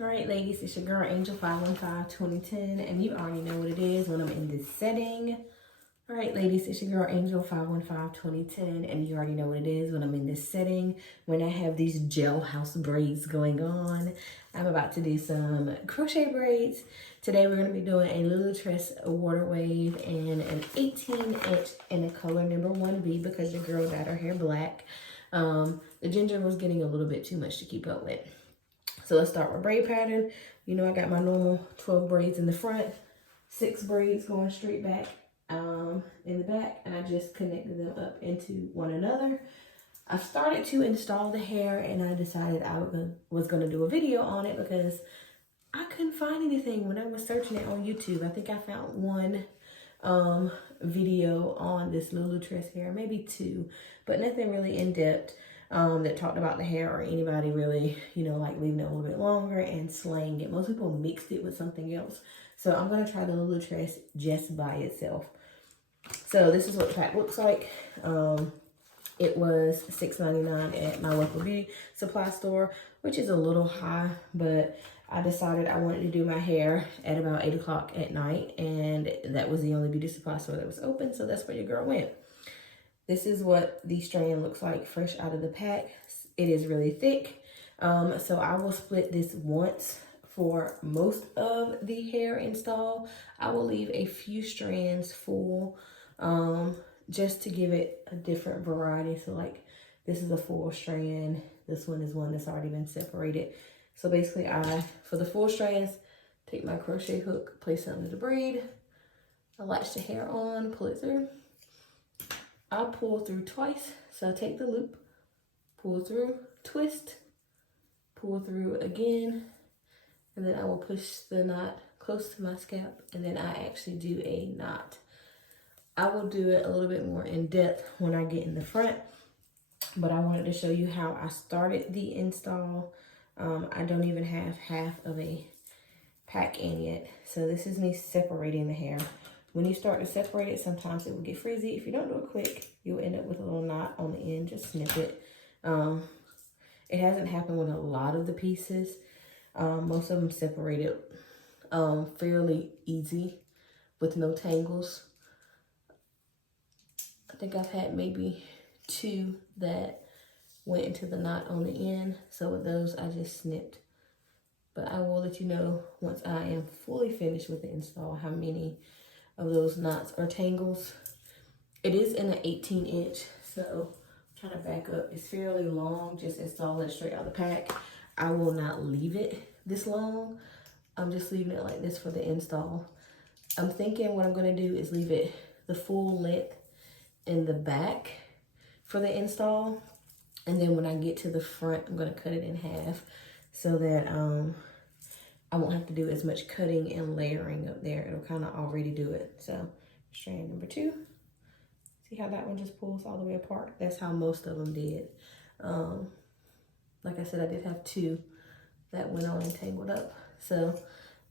All right, ladies, it's your girl Angel 515-2010, and you already know what it is when I'm in this setting. All right, ladies, it's your girl Angel 515-2010, and you already know what it is when I'm in this setting. When I have these jailhouse braids going on, I'm about to do some crochet braids. Today we're going to be doing a Lulutress water wave and an 18-inch in the color number 1B because the girl dyed her hair black. The ginger was getting a little bit too much to keep up with. So let's start with braid pattern. You know I got my normal 12 braids in the front, 6 braids going straight back in the back, and I just connected them up into one another. I started to install the hair and I decided I was going to do a video on it because I couldn't find anything when I was searching it on YouTube. I think I found one video on this Lulutress hair, maybe 2, but nothing really in depth. That talked about the hair or anybody really, you know, like leaving it a little bit longer and slaying it. Most people mixed it with something else. So I'm going to try the Lulutress just by itself. So this is what the pack looks like. It was $6.99 at my local beauty supply store, which is a little high, but I decided I wanted to do my hair at about 8 o'clock at night, and that was the only beauty supply store that was open, so that's where your girl went. This is what the strand looks like fresh out of the pack. It is really thick. So I will split this once for most of the hair install. I will leave a few strands full just to give it a different variety. So like this is a full strand. This one is one that's already been separated. So basically for the full strands, take my crochet hook, place it under the braid. I latch the hair on, pull it through. I'll pull through twice. So I take the loop, pull through, twist, pull through again, and then I will push the knot close to my scalp, and then I actually do a knot. I will do it a little bit more in depth when I get in the front, but I wanted to show you how I started the install. I don't even have half of a pack in yet. So this is me separating the hair. When you start to separate it, sometimes it will get frizzy. If you don't do it quick, you'll end up with a little knot on the end. Just snip it. It hasn't happened with a lot of the pieces. Most of them separated fairly easy with no tangles. I think I've had maybe 2 that went into the knot on the end. So with those, I just snipped. But I will let you know once I am fully finished with the install how many of those knots or tangles. It is in an 18-inch, so I'm trying to back up. It's fairly long, just install it straight out of the pack. I will not leave it this long. I'm just leaving it like this for the install. I'm thinking what I'm going to do is leave it the full length in the back for the install, and then when I get to the front, I'm going to cut it in half so that I won't have to do as much cutting and layering up there. It'll kind of already do it. So strand number 2. See how that one just pulls all the way apart? That's how most of them did. Like I said, I did have 2 that went on and tangled up. So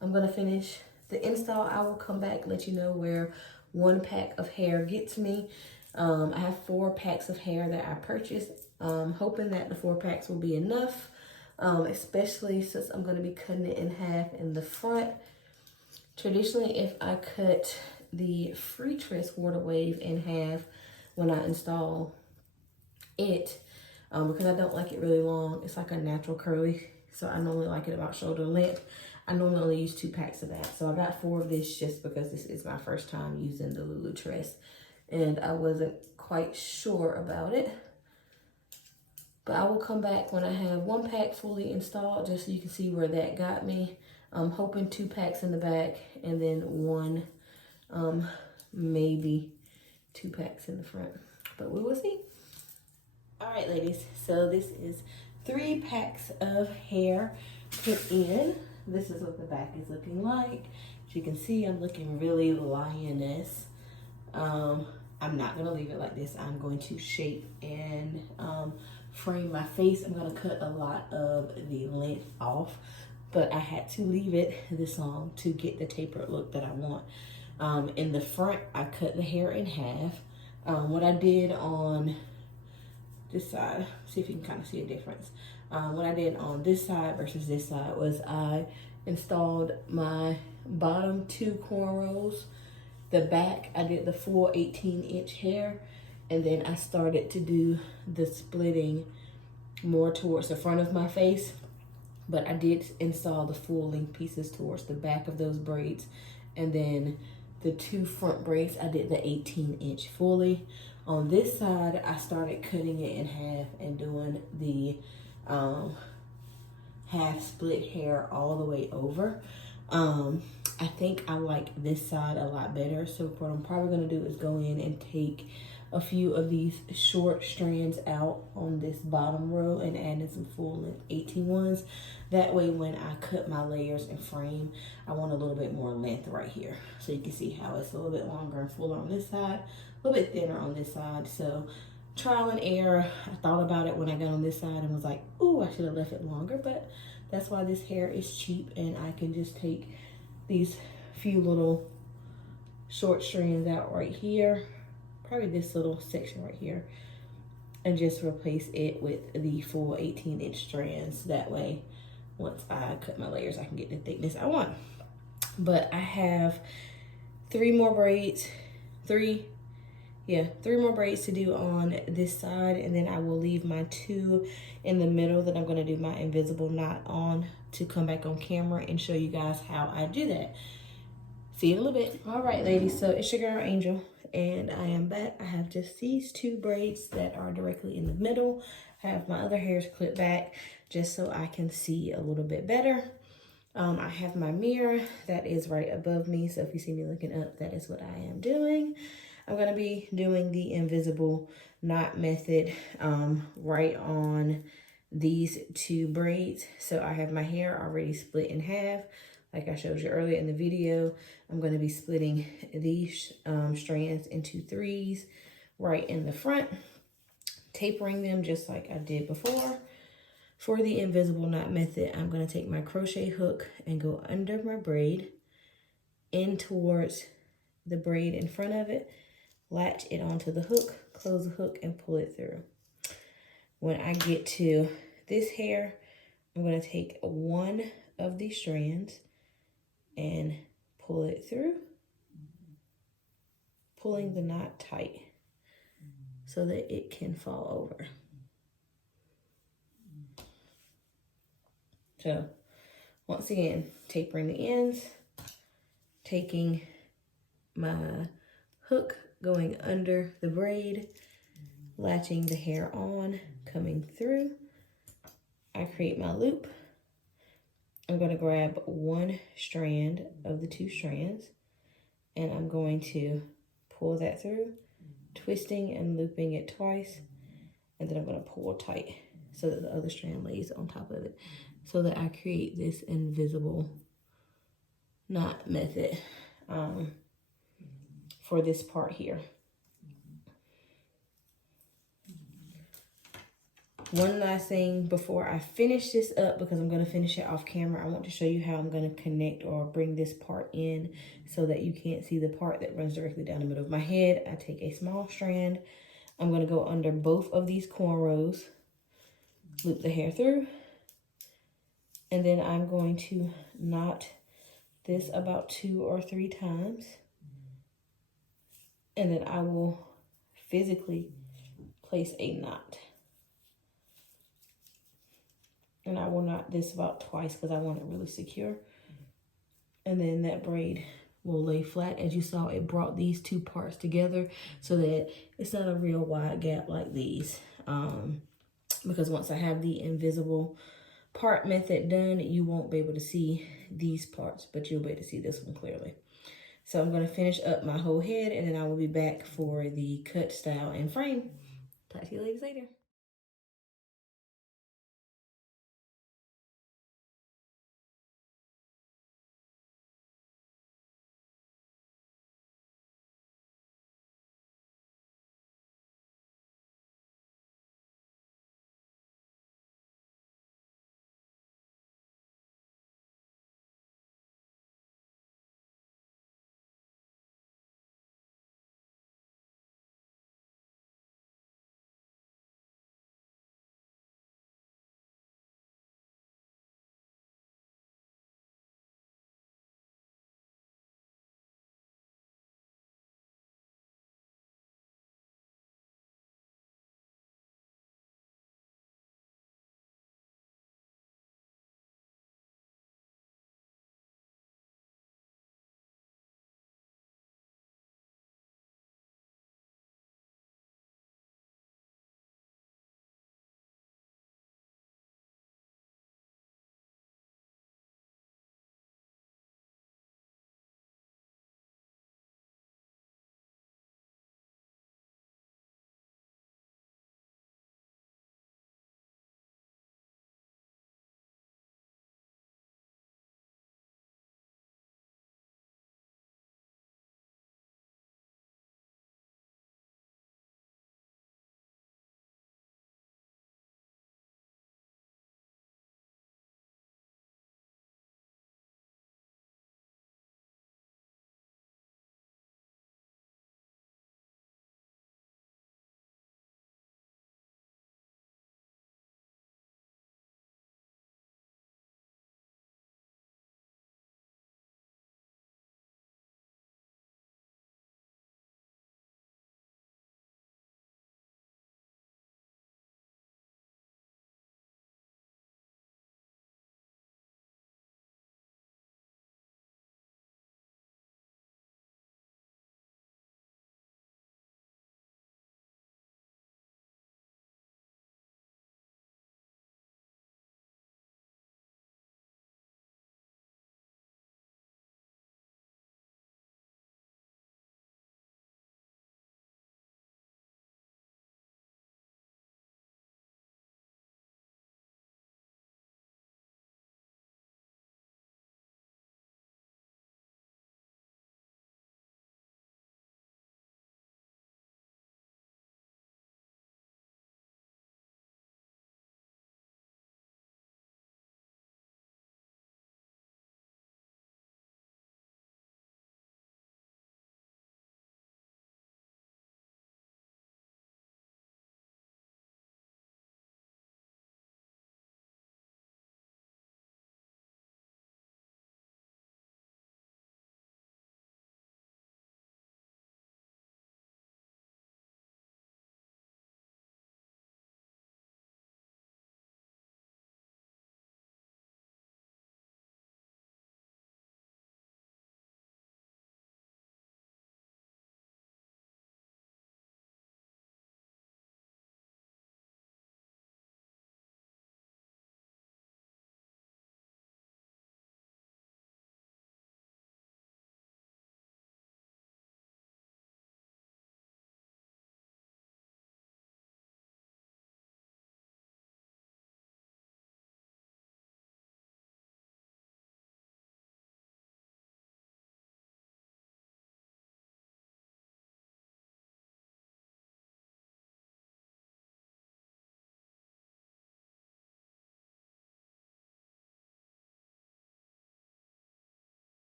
I'm going to finish the install. I will come back, let you know where 1 pack of hair gets me. I have 4 packs of hair that I purchased. Hoping that the 4 packs will be enough. Especially since I'm going to be cutting it in half in the front. Traditionally, if I cut the Lulutress water wave in half when I install it, because I don't like it really long, it's like a natural curly, so I normally like it about shoulder length. I normally only use 2 packs of that, so I got 4 of this just because this is my first time using the Lulutress, and I wasn't quite sure about it. But I will come back when I have 1 pack fully installed, just so you can see where that got me. I'm hoping 2 packs in the back, and then 1, maybe 2 packs in the front. But we will see. All right, ladies. So this is 3 packs of hair put in. This is what the back is looking like. As you can see, I'm looking really lioness. I'm not going to leave it like this. I'm going to shape and frame my face. I'm going to cut a lot of the length off, but I had to leave it this long to get the tapered look that I want. In the front, I cut the hair in half. What I did on this side, see if you can kind of see a difference. What I did on this side versus this side was I installed my bottom 2 cornrows. The back, I did the full 18-inch hair, and then I started to do the splitting more towards the front of my face, but I did install the full length pieces towards the back of those braids, and then the 2 front braids, I did the 18-inch fully. On this side, I started cutting it in half and doing the half split hair all the way over. I think I like this side a lot better. So what I'm probably gonna do is go in and take a few of these short strands out on this bottom row and add in some full length 18 ones. That way when I cut my layers and frame, I want a little bit more length right here. So you can see how it's a little bit longer and fuller on this side, a little bit thinner on this side. So trial and error. I thought about it when I got on this side and was like, ooh, I should have left it longer, but that's why this hair is cheap, and I can just take these few little short strands out right here, probably this little section right here, and just replace it with the full 18-inch strands. That way, once I cut my layers, I can get the thickness I want. But I have 3 more braids, 3 more braids to do on this side, and then I will leave my 2 in the middle that I'm going to do my invisible knot on to come back on camera and show you guys how I do that. See you in a little bit. All right, ladies, so it's your girl Angel, and I am back. I have just these 2 braids that are directly in the middle. I have my other hairs clipped back just so I can see a little bit better. I have my mirror that is right above me, so if you see me looking up, that is what I am doing. I'm going to be doing the invisible knot method right on these 2 braids. So I have my hair already split in half. Like I showed you earlier in the video, I'm going to be splitting these strands into 3s right in the front, tapering them just like I did before. For the invisible knot method, I'm going to take my crochet hook and go under my braid, in towards the braid in front of it, latch it onto the hook, close the hook, and pull it through. When I get to this hair, I'm going to take one of these strands and pull it through, pulling the knot tight so that it can fall over. So once again, tapering the ends, taking my hook, going under the braid, latching the hair on, coming through. I create my loop. I'm going to grab one strand of the 2 strands, and I'm going to pull that through, twisting and looping it twice, and then I'm going to pull tight so that the other strand lays on top of it, so that I create this invisible knot method for this part here. One last thing before I finish this up, because I'm going to finish it off camera, I want to show you how I'm going to connect or bring this part in so that you can't see the part that runs directly down the middle of my head. I take a small strand. I'm going to go under both of these cornrows, loop the hair through, and then I'm going to knot this about 2 or 3 times. And then I will physically place a knot. And I will knot this about twice because I want it really secure. And then that braid will lay flat. As you saw, it brought these 2 parts together so that it's not a real wide gap like these. Because once I have the invisible part method done, you won't be able to see these parts, but you'll be able to see this one clearly. So I'm going to finish up my whole head, and then I will be back for the cut, style, and frame. Talk to you ladies later.